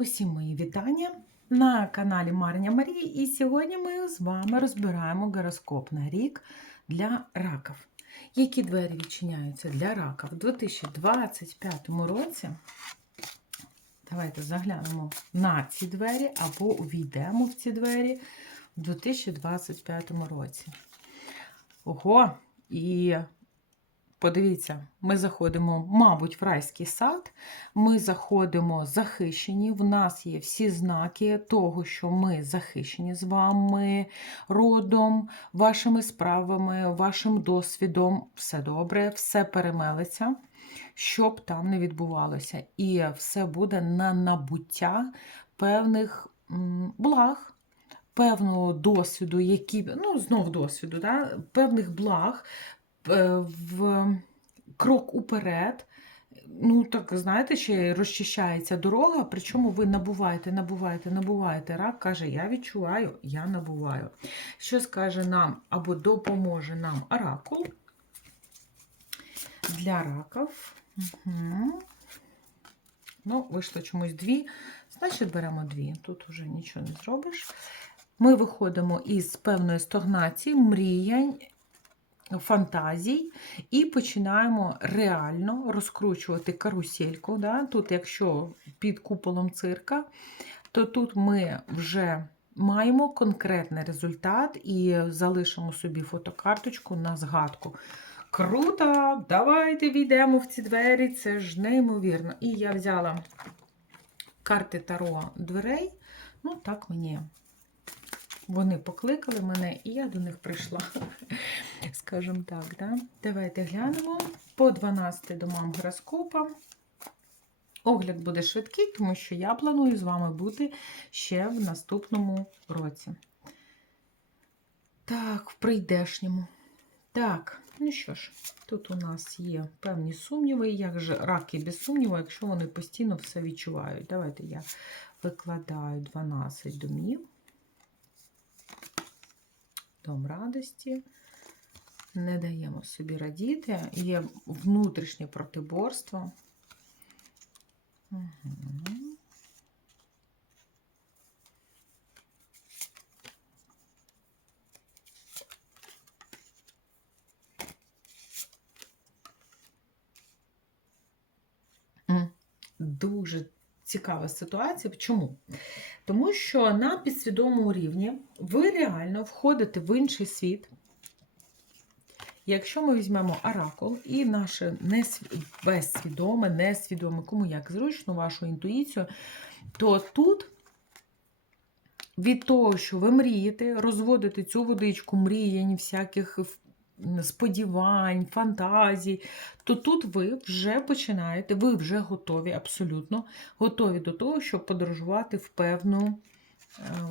Усім мої вітання на каналі Марня Марії. І сьогодні ми з вами розбираємо гороскоп на рік для раків. Які двері відчиняються для рака в 2025 році? Давайте заглянемо на ці двері або увійдемо в ці двері в 2025 році. Ого! І Подивіться, ми заходимо, мабуть, в райський сад. Ми заходимо захищені. В нас є всі знаки того, що ми захищені з вами, родом, вашими справами, вашим досвідом. Все добре, все перемелиться, щоб там не відбувалося. І все буде на набуття певних благ. Певного досвіду, які, ну, знов досвіду, да? певних благ, в крок уперед. Ну, так, знаєте, ще розчищається дорога, причому ви набуваєте, набуваєте, набуваєте. Рак каже, я відчуваю, я набуваю. Що скаже нам або допоможе нам оракул для раків. Угу. Ну, вийшло чомусь дві. Значить, беремо дві. Тут вже нічого не зробиш. Ми виходимо із певної стагнації, мріянь фантазій і починаємо реально розкручувати карусельку. Да? Тут, якщо під куполом цирка, то тут ми вже маємо конкретний результат і залишимо собі фотокарточку на згадку. Круто! Давайте війдемо в ці двері, це ж неймовірно. І я взяла карти Таро дверей. Ну, так мені вони покликали мене, і я до них прийшла. Скажімо так, да? давайте глянемо по 12 домам гороскопа. Огляд буде швидкий, тому що я планую з вами бути ще в наступному році. Так, в прийдешньому. Так, ну що ж, тут у нас є певні сумніви, як же раки без сумніву, якщо вони постійно все відчувають. Давайте я викладаю 12 домів. Дом радості. Не даємо собі радіти. Є внутрішнє протиборство. Угу. Дуже цікава ситуація. Чому? Тому що на підсвідомому рівні ви реально входите в інший світ. Якщо ми візьмемо оракул і наше безсвідоме, несвідоме, кому як зручно, вашу інтуїцію, то тут від того, що ви мрієте, розводите цю водичку мріянь, всяких сподівань, фантазій, то тут ви вже починаєте, ви вже готові, абсолютно готові до того, щоб подорожувати в певну.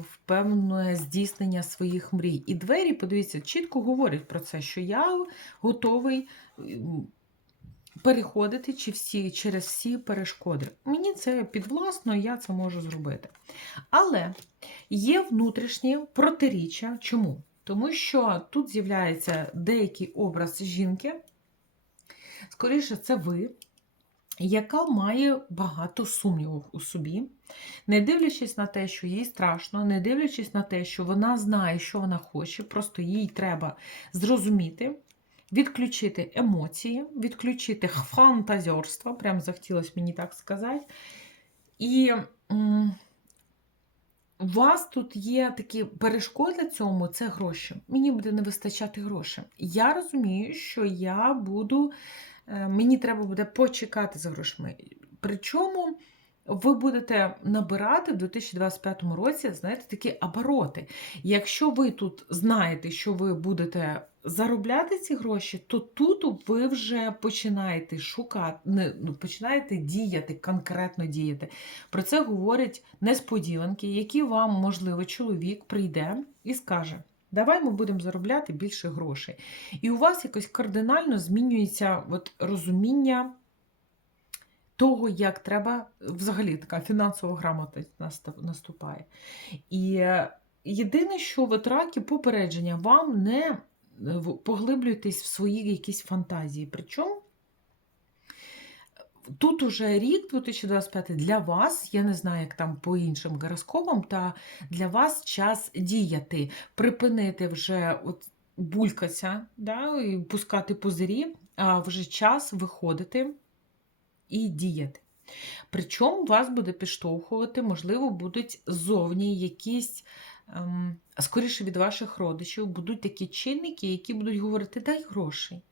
В певне здійснення своїх мрій. І двері, подивіться, чітко говорять про це, що я готовий переходити чи всі, через всі перешкоди. Мені це підвласно, я це можу зробити. Але є внутрішні протиріччя. Чому? Тому що тут з'являється деякий образ жінки, скоріше, це ви, яка має багато сумнівів у собі, не дивлячись на те, що їй страшно, не дивлячись на те, що вона знає, що вона хоче, просто їй треба зрозуміти, відключити емоції, відключити фантазерство, прям захотілося мені так сказати. І у вас тут є такі перешкоди цьому це гроші. Мені буде не вистачати грошей. Я розумію, що я буду, е, мені треба буде почекати за грошами. Причому ви будете набирати в 2025 році, знаєте, такі обороти. Якщо ви тут знаєте, що ви будете заробляти ці гроші, то тут ви вже починаєте шукати, не, ну, починаєте діяти, конкретно діяти. Про це говорять несподіванки, які вам, можливо, чоловік прийде і скаже. Давай ми будемо заробляти більше грошей. І у вас якось кардинально змінюється от розуміння того, як треба, взагалі така фінансова грамотність наступає. І е, єдине, що от раки попередження вам не е, поглиблюйтесь в свої якісь фантазії. Причому Тут уже рік 2025 для вас, я не знаю, як там по іншим гороскопам, та для вас час діяти, припинити вже от булькатися, да, і пускати пузирі, а вже час виходити і діяти. Причому вас буде підштовхувати, можливо, будуть зовні якісь, ем, скоріше від ваших родичів, будуть такі чинники, які будуть говорити: дай гроші.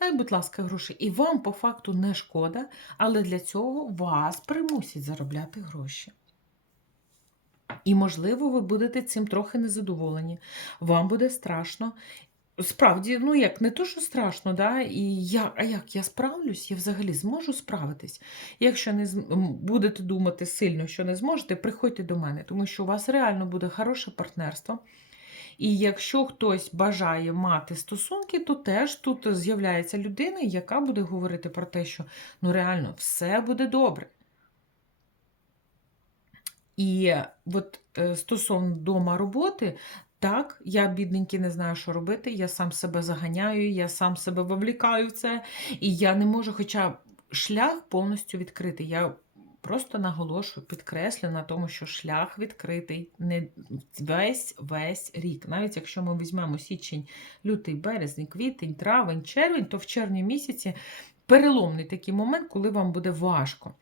Дай, будь ласка, гроші. І вам по факту не шкода, але для цього вас примусять заробляти гроші. І, можливо, ви будете цим трохи незадоволені. Вам буде страшно. Справді, ну як, не то, що страшно, да? і я, а як я справлюсь, я взагалі зможу справитись. Якщо не будете думати сильно, що не зможете, приходьте до мене, тому що у вас реально буде хороше партнерство. І якщо хтось бажає мати стосунки, то теж тут з'являється людина, яка буде говорити про те, що ну реально все буде добре. І от е, стосовно дома роботи, так, я бідненький не знаю, що робити. Я сам себе заганяю, я сам себе вовлікаю в це, і я не можу, хоча шлях повністю відкритий. Я просто наголошую, підкреслю на тому, що шлях відкритий не весь весь рік. Навіть якщо ми візьмемо січень, лютий, березень, квітень, травень, червень, то в червні місяці переломний такий момент, коли вам буде важко.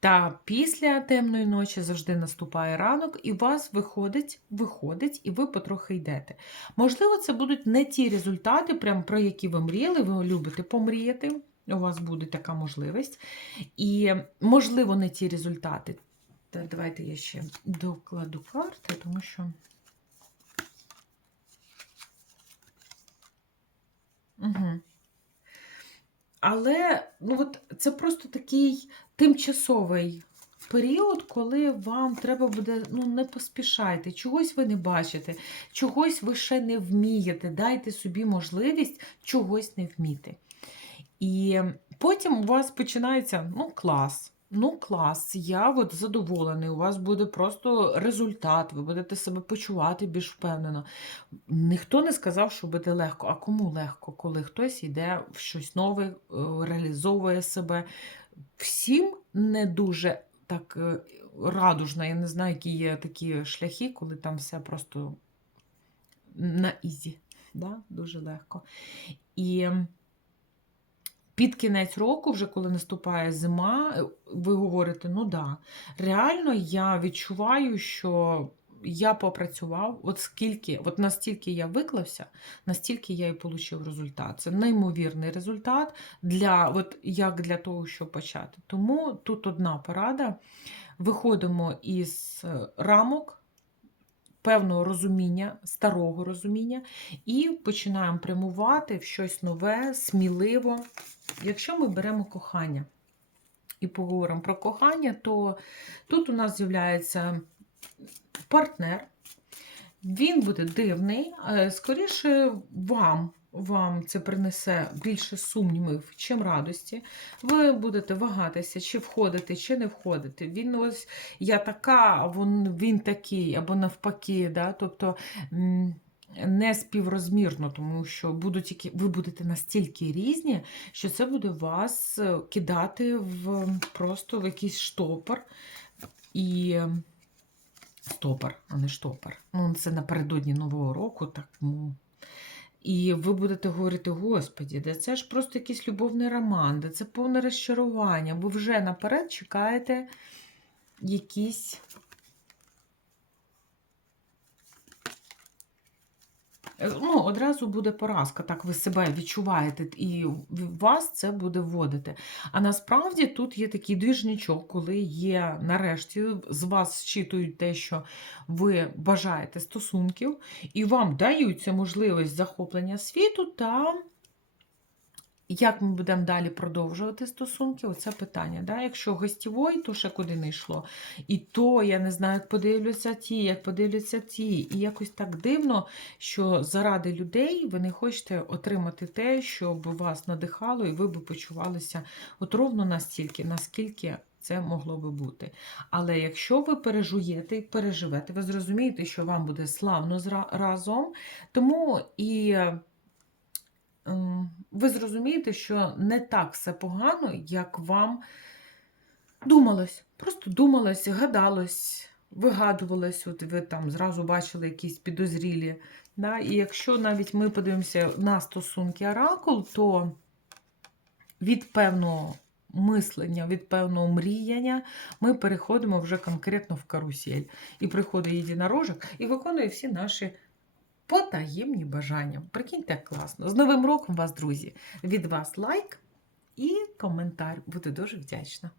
Та після темної ночі завжди наступає ранок, і у вас виходить, виходить, і ви потрохи йдете. Можливо, це будуть не ті результати, прям про які ви мріяли, ви любите помріяти. У вас буде така можливість. І, можливо, не ті результати. Та давайте я ще докладу карти, тому що. Угу. Але ну, от, це просто такий тимчасовий період, коли вам треба буде, ну не поспішайте, чогось ви не бачите, чогось ви ще не вмієте. Дайте собі можливість чогось не вміти. І потім у вас починається ну, клас. Ну, клас, я от задоволений, у вас буде просто результат, ви будете себе почувати більш впевнено. Ніхто не сказав, що буде легко. А кому легко, коли хтось йде в щось нове, е, реалізовує себе. Всім не дуже так е, радужно. Я не знаю, які є такі шляхи, коли там все просто на ізі. Да? Дуже легко. І під кінець року, вже коли наступає зима, е, ви говорите: ну да, реально я відчуваю, що я попрацював, от скільки, от настільки я виклався, настільки я і отримав результат. Це неймовірний результат для, от як для того, щоб почати. Тому тут одна порада. Виходимо із е, рамок. Певного розуміння, старого розуміння, і починаємо прямувати в щось нове, сміливо. Якщо ми беремо кохання і поговоримо про кохання, то тут у нас з'являється партнер, він буде дивний, е, скоріше вам. Вам це принесе більше сумнівів, чим радості. Ви будете вагатися, чи входити, чи не входити. Він ось я така, він, він такий, або навпаки. Да? Тобто не співрозмірно, тому що будуть, які- ви будете настільки різні, що це буде вас е, кидати в просто в якийсь штопор. І ем, стопор, а не штопор. Ну, це напередодні Нового року, так. Ну. І ви будете говорити, Господі, де це ж просто якийсь любовний роман, де це повне розчарування. Ви вже наперед чекаєте якісь. Ну, одразу буде поразка, так ви себе відчуваєте, і вас це буде вводити. А насправді тут є такий двіжничок, коли є нарешті з вас зчитують те, що ви бажаєте стосунків, і вам даються можливість захоплення світу та. Як ми будемо далі продовжувати стосунки? Оце питання. Да? Якщо гостєвой, то ще куди не йшло. І то я не знаю, як подивляться ті, як подивляться ті. І якось так дивно, що заради людей ви не хочете отримати те, що б вас надихало, і ви б почувалися от ровно настільки, наскільки це могло би бути. Але якщо ви пережуєте і переживете, ви зрозумієте, що вам буде славно зра- разом, тому і. Ем, Ви зрозумієте, що не так все погано, як вам думалось, просто думалось, гадалось, вигадувалось. От ви там зразу бачили якісь підозрілі. Да? І якщо навіть ми подивимося на стосунки оракул, то від певного мислення, від певного мріяння ми переходимо вже конкретно в карусель. І приходить єдинорожок і виконує всі наші потаємні бажання. Прикиньте, як класно. З Новим роком вас, друзі! Від вас лайк і коментар. Буду дуже вдячна.